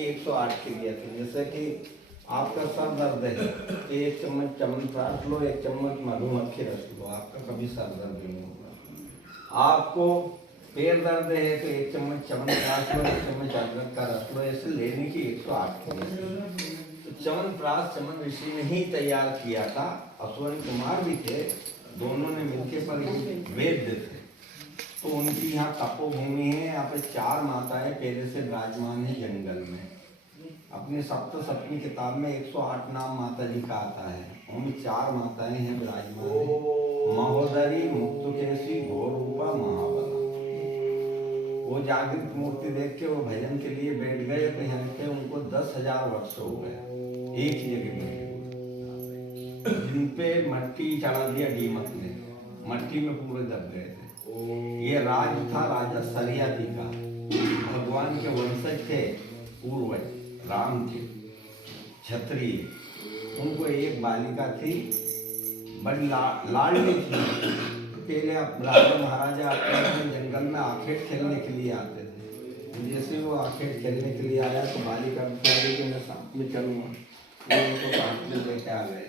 की 108 की दिया था। जैसे कि आपका सर दर्द है तो 1 चम्मच च्यवनप्राश लो, 1 चम्मच मधुमक्खी रस लो, आपका कभी सर दर्द नहीं होगा। आपको पैर दर्द है तो 1 चम्मच च्यवनप्राश लो, 1 चम्मच अदरक का रस लो, ऐसे लेने की 108 की दिया। तो च्यवनप्राश चमन ऋषि ने ही तैयार किया था। अश्विन कुमार भी थे, दोनों ने मिलकर, पर वैद्य थे। तो उनकी यहाँ तपोभूमि है, यहाँ पे 4 माताएं पहले से विराजमान है जंगल में। अपनी सप्तसप्तमी किताब में 108 नाम माता जी का आता है, उनमें 4 माताएं हैं विराजमान है। महोदरी, मुक्तकेशी, घोर रूपा, महाबला। वो जागृत मूर्ति देख के वो भजन के लिए बैठ गए तो यहाँ पे उनको 10,000 वर्ष हो गए एक ही जगह बैठे हुए। जिन पे मट्टी चढ़ा दिया दीमक ने, मट्टी में पूरे दब गए थे। ये राज था राजा सरियादी का, भगवान के वंशज थे पूर्वज राम के क्षत्रिय। उनको एक बालिका थी, बड़ी लाडली थी। पहले राजा महाराजा अपने जंगल में आखेट खेलने के लिए आते थे। जैसे वो आखेट खेलने के लिए आया तो बालिका बोली कि मैं साथ में चलूँगा, वो उनको साथ में लेके आ गए।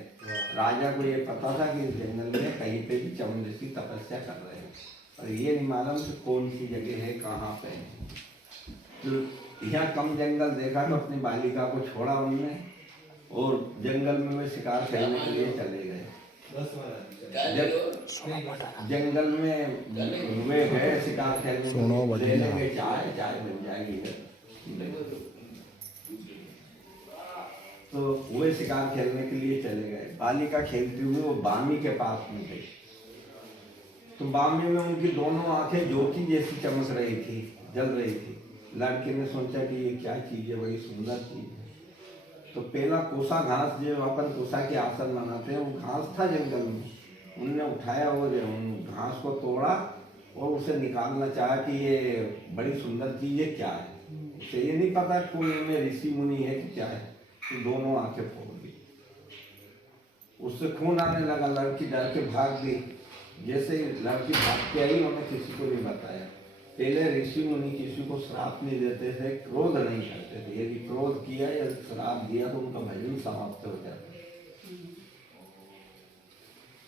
राजा को ये पता था कि इस जंगल में कहीं पे भी च्यवन ऋषि तपस्या कर रहे हैं, और ये नहीं मालूम कि कौन सी जगह है, कहाँ पे है। तो यहाँ कम जंगल देखा तो अपनी बालिका को छोड़ा उनने और जंगल में वे शिकार खेलने के लिए चले गए। जंगल में वे गए शिकार खेलने, ले लेंगे चाय बन जाएगी। तो वे शिकार खेलने के लिए चले गए। बालिका खेलती हुई वो बामी के पास में गई, तो बामी में उनकी दोनों आंखें ज्योति जैसी चमक रही थी, जल रही थी। लड़के ने सोचा कि ये क्या चीज है, बड़ी सुंदर चीज है। तो पहला कोसा घास, जो अपन कोसा के आसन बनाते हैं, वो घास था जंगल में, उनने उठाया और घास को तोड़ा और उसे निकालना चाहा कि ये बड़ी सुंदर चीज है, क्या है। उसे ये नहीं पता कोई में ऋषि मुनि है कि क्या है। तो दोनों आंखें फोड़ दी, उससे खून आने लगा। लड़की डर के भाग गई। जैसे लड़की भाग के आई, उन्होंने किसी को नहीं बताया। पहले ऋषि मुनि किसी को श्राप नहीं देते थे, क्रोध नहीं करते थे। यदि क्रोध किया या श्राप दिया तो उनका भजन समाप्त हो जाता।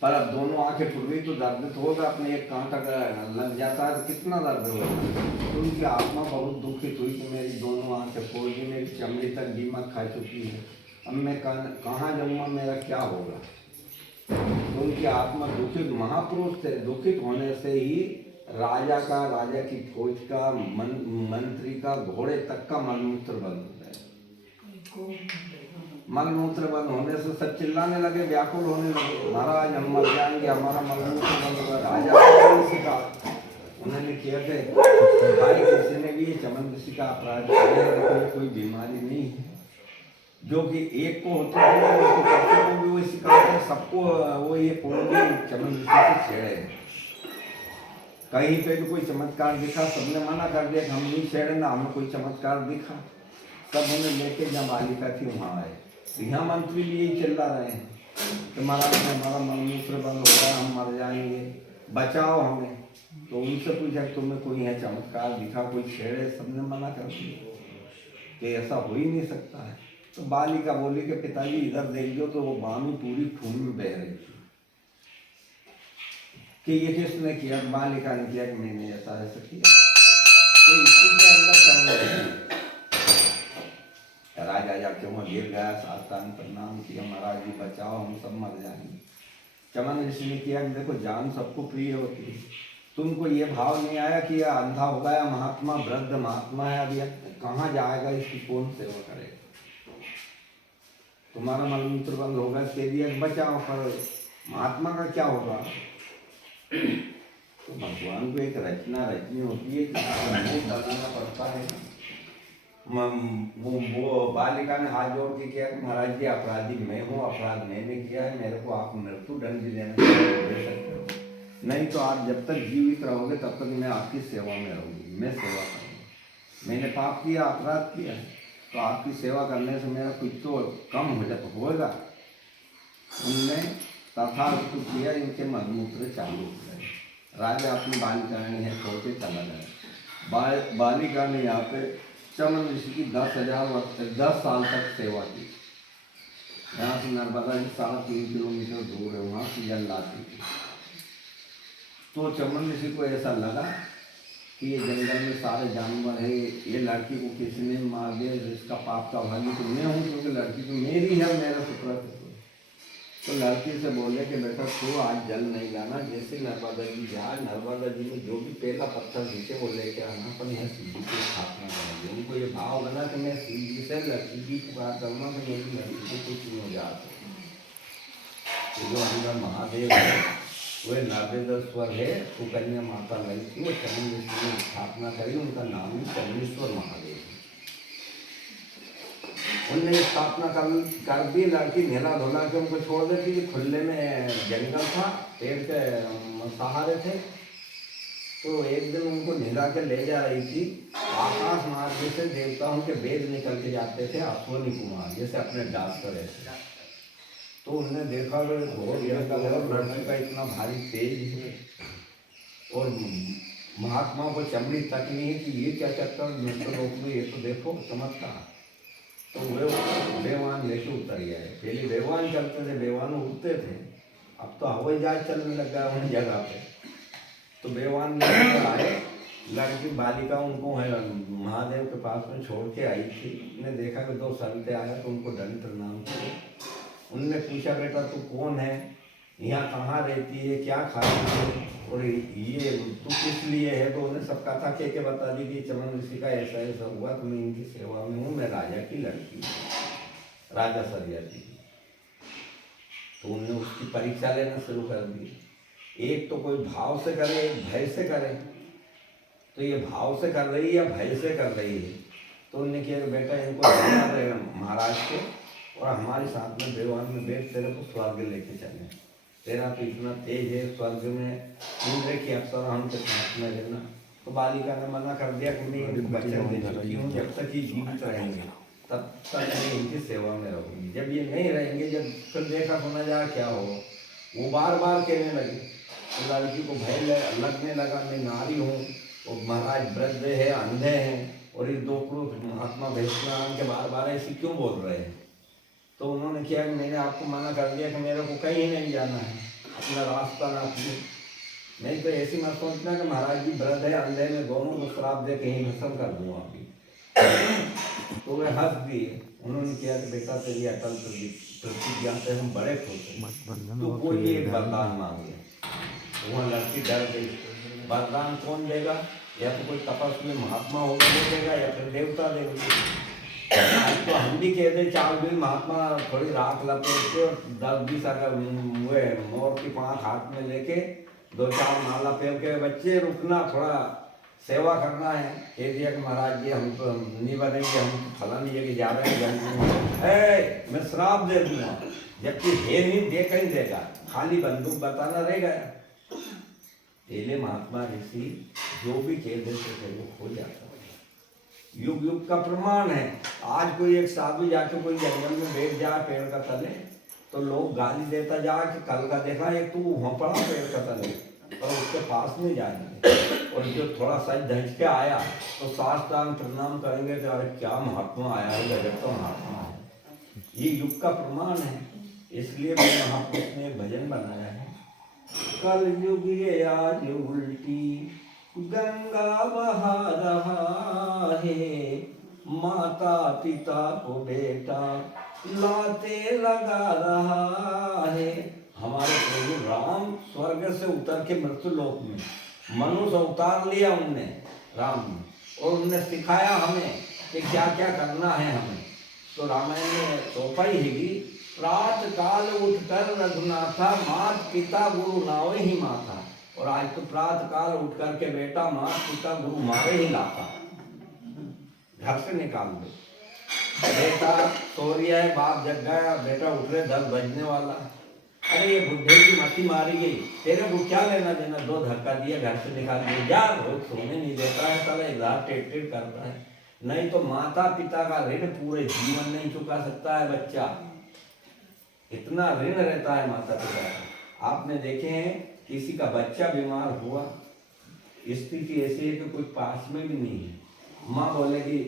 पर अब दोनों आंखें फुट गई तो दर्द होगा, अपने एक कांटा लग जाता है तो कितना दर्द होगा। तो उनकी आत्मा बहुत दुखित हुई कि मेरी दोनों आंखें फोड़ दी, मेरी चमड़ी तक दीमक खा चुकी है, अब मैं कहाँ जाऊँगा, मेरा क्या होगा। तो उनकी आत्मा दुखित, महापुरुष थे, दुखित होने से ही राजा की फौज का, मंत्री का, घोड़े तक का मलमूत्र बंद हो गया। मलमूत्र बंद होने से सब चिल्लाने लगे, व्याकुल होने लगे, महाराज हम मर जाएंगे, हमारा मलमूत्र बंद होगा। राजा उन्होंने किया थे भाई, किसी ने भी ये च्यवन ऋषि का अपराध किया, कोई बीमारी नहीं है जो कि एक को होती है, को भी वो सिखाते सबको। वो ये पूर्ण च्यवन ऋषि से छेड़े, कहीं पे भी कोई चमत्कार दिखा, सबने मना कर दिया कि हम नहीं छेड़ना, हमें कोई चमत्कार दिखा। सब उन्हें लेके जब बालिका थी वहाँ आए, यहाँ मंत्री भी यही चिल्ला रहे हैं कि महाराज हमारा मलमूत्र बंद हो गया, हम मर जाएंगे, बचाओ हमें। तो उनसे पूछा तुम्हें कोई है चमत्कार दिखा, कोई छेड़े, सबने मना कर दिया कि ऐसा हो ही नहीं सकता है। तो बालिका बोली कि पिताजी इधर देख दो, तो वो बामी पूरी खून में बह रही थी कि ये किसने किया। बालिका ने किया कि मैंने ऐसा किया। तो इसी के अंदर चमन राजा जाके वहाँ गिर गया, साष्टांग प्रणाम किया, महाराज जी बचाओ, हम सब मर जाएंगे। चमन ऋषि ने किया कि देखो जान सबको प्रिय होती है, तुमको ये भाव नहीं आया कि यह अंधा हो गया महात्मा, वृद्ध महात्मा है, अब यह कहाँ जाएगा, इसकी कौन सेवा करेगा। तुम्हारा मलमूत्र बंद होगा, तेरी बचाओ, पर महात्मा का क्या होगा। तो भगवान को एक रचना रचनी होती है, बनाना पड़ता है। वो बालिका ने हाथ जोड़ के किया कि महाराज जी अपराधी मैं हूँ, अपराध मैंने किया है, मेरे को आप मृत्यु दंड देना दे सकते हो, नहीं तो आप जब तक जीवित रहोगे तब तक मैं आपकी सेवा में रहूँगी, मैं सेवा करूँगी। मैंने पाप किया, अपराध किया, तो आपकी सेवा करने से मेरा कुछ तो कम होगा। उनने तथास्तु किया, इनके मलमूत्र चालू हो गए। राजा अपनी बालिका ने छोड़ के चला गया। बालिका ने यहाँ पे चमन ऋषि की 10,000 वर्ष तक 10 साल तक सेवा की। यहाँ से नर्मदा जी 3.5 किलोमीटर दूर है, वहाँ से जल लाती थी। तो चमन ऋषि को ऐसा लगा कि ये जंगल में सारे जानवर है, ये लड़की को किसी ने मार दिया, जिसका पाप का भागी तो मैं हूँ, क्योंकि लड़की तो मेरी है, मेरा सुपुत्र है। तो लड़की से बोले कि बेटा तू आज जल नहीं लाना, जैसे नर्मदा जी जाए, नर्मदा जी में जो भी पहला पत्थर दिखे वो लेके आना, पर यहाँ शिव जी की स्थापना करेंगे। उनको ये भाव बना कि मैं शिव जी से लड़की की पुकार करूँगा कि मेरी लड़की को कुछ नहीं हो जाता। जो अंदर महादेव है वह नागेश्वर है, सुकन्या माता लाई थी, वो चंद्रेश्वर ने स्थापना करी, उनका नाम ही चंद्रेश्वर महादेव है। उनने स्थापना कर दी, लड़की नेला धोला के उनको छोड़ देती थी। खुले में जंगल था, पेड़ के सहारे थे। तो एक दिन उनको निला के ले जा रही थी, आकाश मार्ग से देवताओं के वेद निकल के जाते थे अश्वनी कुमार, जैसे अपने डांस करे थे। तो उन्होंने देखा लड़की का इतना भारी तेज है, और महात्मा को चमड़ी तक नहीं है कि ये क्या चक्कर मित्र लोक में, ये तो देखो चमत्कार। तो वे बेवान लेके उतर गए। पहले बेवान चलते थे, बेवान उड़ते थे, अब तो हवाई जहाज चलने लग गया उन जगह पे। तो बेवान लेकर आए, लड़की बालिका उनको है महादेव के पास में छोड़ के आई थी। उन्हें देखा कि 2 संत आए, तो उनको दंड प्रणाम किए। उनने पूछा बेटा तू कौन है, यहाँ कहाँ रहती है, क्या खाती है, और ये तू किस लिए है। तो उन्हें सब कथा कह के बता दी कि चमन ऋषि का ऐसा ऐसा हुआ, तो मैं इनकी सेवा में हूँ, मैं राजा की लड़की हूँ, राजा सरिया जी। तो उन्होंने उसकी परीक्षा लेना शुरू कर दी। एक तो कोई भाव से करे, एक भय से करे। तो ये भाव से कर रही है या भय से कर रही है। तो उन्होंने किया बेटा इनको महाराज के, और हमारे साथ में बेवान में बैठ, तेरे को स्वर्ग लेके चले, तेरा तो इतना तेज है, स्वर्ग में इंद्र की अप्सरा हमके साथ में लेना। तो बालिका ने मना कर दिया कि मैं इनको वचन दे चुकी हूँ, जब तक ये जीवित रहेंगे तब तक मैं इनकी सेवा में रहूँगी। जब ये नहीं रहेंगे, जब फिर देखा सुना जा क्या हो, वो बार बार कहने लगे। तो लड़की को भय लगने लगा, मैं नारी हूँ, और महाराज वृद्ध है, अंधे हैं, और ये 2 पुरुष महात्मा भैंसनारायण के बार बार ऐसे क्यों बोल रहे हैं। तो उन्होंने किया कि मैंने आपको मना कर दिया कि मेरे को कहीं नहीं जाना है, अपना रास्ता ना अपने। नहीं तो ऐसी मत सोचना कि महाराज जी वृद्ध है, अंधे में, दोनों को श्राप दे कहीं भस्म कर दूंगा अभी। तो वे हंस दिए। उन्होंने किया कि बेटा तेरी अटल प्रतिज्ञा से हम बड़े खुश हैं, तो कोई एक वरदान मांगे। वहाँ लड़की डर गई। वरदान कौन देगा, या तो कोई तपस्वी महात्मा होगा देगा, या फिर देवता देगा। तो हम भी कह दे 4 दिन महात्मा थोड़ी राख लपेट के और 10-20 मोर की 5 हाथ में लेके 2-4 माला पहन के, बच्चे रुकना, थोड़ा सेवा करना है। कह दिया कि महाराज जी हम तो नहीं बनेंगे, हम फलानी जगह जा रहे हैं, मैं श्राप दे दूंगा, जबकि है नहीं, देखा ही देगा, खाली बंदूक बताना रह गया। पहले महात्मा ऋषि जो भी कह देते थे वो हो जाता, युग युग का प्रमाण है। आज कोई एक साधु जाके कोई जंगल में बैठ जाए पेड़ का तले, तो लोग गाली देता जाए कि कल का देखा एक तू वहाँ पड़ा पेड़ का तले, पर उसके पास नहीं जाएंगे। और जो थोड़ा सच धज के आया तो साष्टांग प्रणाम करेंगे कि अरे क्या महात्मा आया है, गजब का महात्मा है। ये युग का प्रमाण है। इसलिए मैं महापुरुष ने भजन बनाया है, कल युग ये आज उल्टी गंगा बहा रहा है, माता पिता को बेटा लाते लगा रहा है। हमारे प्रभु राम स्वर्ग से उतर के मृत्यु लोक में मनुष्य अवतार लिया उनने, राम ने, और उनने सिखाया हमें कि क्या क्या करना है हमें। तो रामायण में सौंपा ही है, प्रात काल उठकर रघुनाथा, मात पिता गुरु नावे ही माता। और आज तो प्रात काल उठ करके बेटा मात पिता गुरु मारे ही लाता, घर से निकाल दो। बेटा सो रहा है, बाप जग गया, बेटा उठ रहे 10 बजने वाला, अरे ये बुढ़े की मती मारी गई, तेरे को क्या लेना देना, 2 धक्का दिया, घर से निकाल दिया, जा रोज सोने नहीं देता है, साला इधर टेट करता है। नहीं तो माता पिता का ऋण पूरे जीवन नहीं चुका सकता है बच्चा, इतना ऋण रहता है माता पिता का। आपने देखे हैं किसी का बच्चा बीमार हुआ, स्थिति ऐसी है कि कोई पास में भी नहीं है, माँ बोलेगी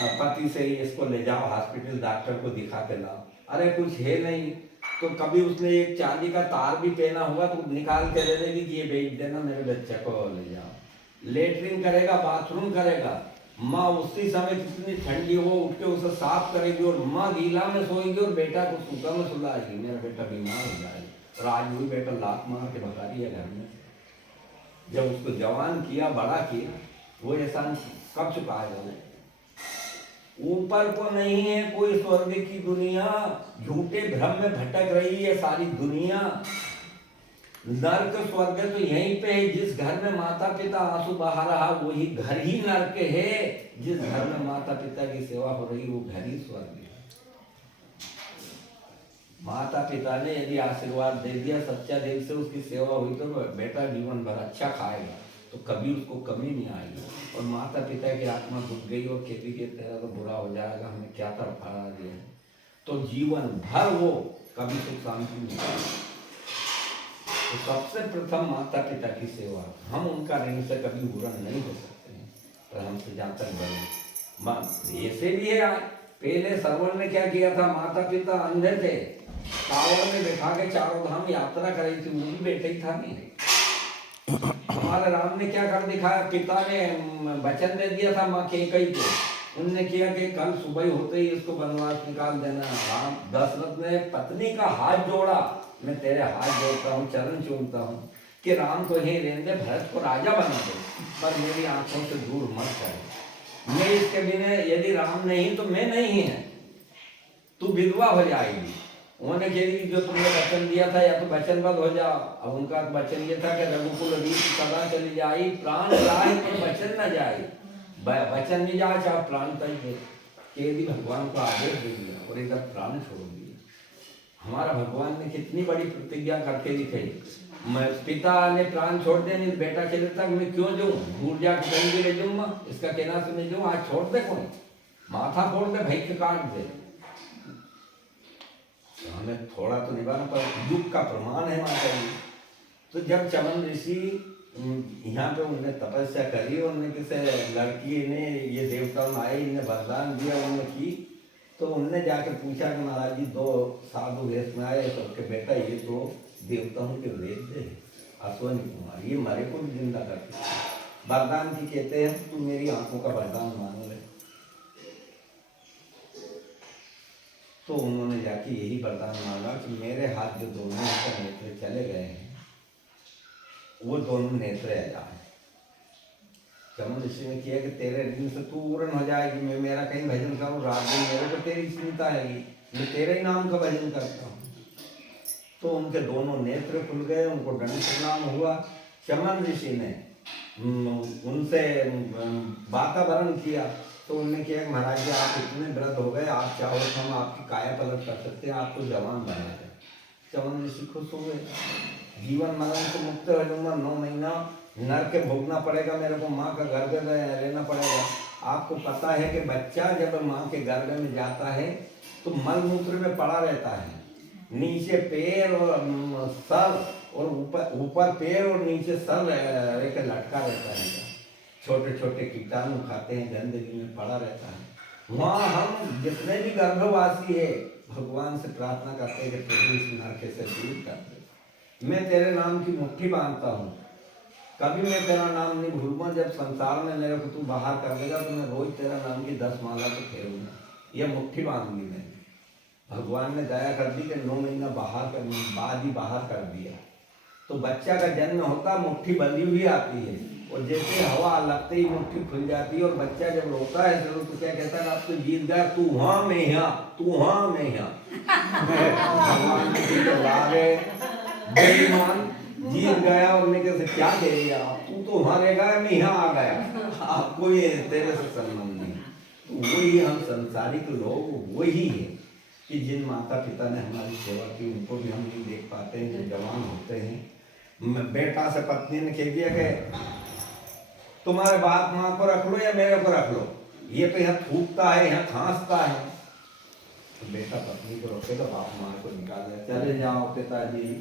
पति से ही इसको ले जाओ हॉस्पिटल, डॉक्टर को दिखा के लाओ। अरे कुछ है नहीं, तो कभी उसने एक चांदी का तार भी पहना हुआ तो निकाल के दे देगी कि ये बेच देना, मेरे बच्चे को ले जाओ। लेटरिन करेगा, बाथरूम करेगा, माँ उसी समय कितनी ठंडी हो उठ के उसे साफ करेगी, और माँ गीला में सोएगी और बेटा को सूखा में सुलाएगी, मेरा बेटा बीमार हो जाएगा। और आज भी बेटा लात मार के भगा रही है घर में। जब उसको जवान किया, बड़ा किया, वो एहसान कब चुकाएगा वो? ऊपर को नहीं है कोई स्वर्ग की दुनिया, झूठे भ्रम में भटक रही है सारी दुनिया। नर्क स्वर्ग तो यहीं पे है, जिस घर में माता पिता आंसू बहा रहा वही घर ही नर्क है, जिस घर में माता पिता की सेवा हो रही वो घर ही स्वर्ग है। माता पिता ने यदि आशीर्वाद दे दिया, सच्चा दिल से उसकी सेवा हुई, तो बेटा जीवन भर अच्छा खाएगा, तो कभी उसको कमी नहीं आएगी। और माता पिता की आत्मा घुट गई और खेती के तेरा तो बुरा हो जाएगा, हमें क्या तरफा दिया है, तो जीवन भर वो कभी सुख शांति नहीं पाएगा। तो सबसे प्रथम माता पिता की सेवा, हम उनका ऋण से कभी पूरा नहीं हो सकते हैं, पर हमसे जहाँ तक बने ऐसे भी है। पहले सरवन ने क्या किया था, माता पिता अंधे थे, टावर में बैठा के चारों धाम यात्रा कराई थी, वो भी बेटे ही था नहीं। हमारे राम ने क्या कर दिखाया, पिता ने वचन दे दिया था माँ कैकेयी को, उनने किया कि कल सुबह होते ही इसको वनवास निकाल देना। राम दशरथ ने पत्नी का हाथ जोड़ा, मैं तेरे हाथ जोड़ता हूँ, चरण चूमता हूँ कि राम को ही रहने दे, भरत को राजा बना दे, पर मेरी आंखों से दूर मत कर। मैं इसके बिना, यदि राम नहीं तो मैं नहीं है, तू विधवा हो जाएगी। उन्होंने कही जो तुमने वचन दिया था, या तो वचनबद्ध हो जाओ। अब उनका वचन ये था कि रघुकुल रीत सदा चली जाई, प्राण जाए तो वचन न जाए। वचन नहीं जाए चाहे प्राण तक दे, केवल भगवान को आदेश दे दिया और इधर प्राण छोड़ दिया। हमारा भगवान ने कितनी बड़ी प्रतिज्ञा करके दिखाई, मैं पिता ने प्राण छोड़ दिया, नहीं बेटा के तक मैं क्यों जाऊँ, दूर जाकर कहीं भी ले जाऊँगा, इसका कहना से मैं जाऊँ, आज छोड़ दे, कौन माथा फोड़ दे, भाई के काट दे। तो हमें थोड़ा तो निभाना, पर युग का प्रमाण है माता जी। तो जब चमन ऋषि यहाँ पे उनने तपस्या करी, और उनने किसी लड़की ने, ये देवता आए, इन्हें वरदान दिया, उन्होंने की, तो उनने जाकर पूछा कि महाराज जी, दो साधु वेश में आए, तो के बेटा ये तो देवताओं के वेद है, अश्वनी कुमार, ये मरे को भी जिंदा करते वरदान की कहते हैं, तू मेरी आंखों का वरदान मान ले। तो उन्होंने जाके यही वरदान मांगा कि मेरे हाथ जो दोनों नेत्र चले गए हैं, वो दोनों नेत्र आ जाए। चमन ऋषि ने किया कि तेरे ऋण से तू पूर्ण हो जाएगी, मैं मेरा कहीं भजन करूँ, रात दिन मेरे को तेरी चिंता है, मैं तेरे ही नाम का भजन करता हूँ। तो उनके दोनों नेत्र खुल गए, उनको दंड प्रणाम हुआ। चमन ऋषि ने उनसे वातावरण किया, तो उन्होंने किया कि महाराज जी आप इतने वृद्ध हो गए, आप चाहो तो हम आपकी काया पलट कर सकते हैं, आपको जवान बना दें। चमन ऋषि खुश हो गए, जीवन मरण से मुक्त हो जाऊंगा, 9 महीना नरक के भोगना पड़ेगा मेरे को, माँ का गर्भ में लेना पड़ेगा। आपको पता है कि बच्चा जब माँ के गर्भ में जाता है तो मल मूत्र में पड़ा रहता है, नीचे पैर और सर, और ऊपर पैर और नीचे सर रहकर लटका रहता है, छोटे छोटे कीटाणु खाते हैं, गंदगी में पड़ा रहता है। वहाँ हम जितने भी गर्भवासी है भगवान से प्रार्थना करते हैं कि प्रभु इस नरक से दूर कर दे, मैं तेरे नाम की मुट्ठी बांधता हूँ, कभी मैं तेरा नाम नहीं भूलूंगा। जब संसार में मेरे को तू बाहर कर देगा तो मैं रोज तेरा नाम की 10 माला तो फेरूंगा, यह मुट्ठी बांध ली मैंने। भगवान ने दया कर दी कि 9 महीना बाद ही बाहर कर दिया। तो बच्चा का जन्म होता, मुट्ठी बंधी हुई आती है, और जैसे हवा लगते ही मुट्ठी खुल जाती है, और बच्चा जब रोता है जरूर तो क्या कहता है, अब तो जीत गया, तू हाँ मैं यहाँ, तू हाँ मैं यहाँ। भगवान बेईमान जीत गया, और मैं कैसे क्या दे दिया, तू तो वहाँ रह गया, मैं यहाँ आ गया, आपको ये तेरे से संबंध नहीं। तो वही हम संसारिक लोग वही है कि जिन माता पिता ने हमारी सेवा की, उनको भी हम नहीं देख पाते हैं, जो जवान होते हैं। बेटा से पत्नी ने कह दिया कि तुम्हारे बाप माँ को रख लो या मेरे को रख लो, ये तो यहाँ थूकता है, यहाँ खांसता है। तो बेटा पत्नी को रोके तो बाप माँ को निकाल दिया, चले जाओ पिताजी